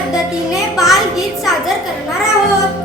पद्धतीने बालगीत सादर करणार आहोत.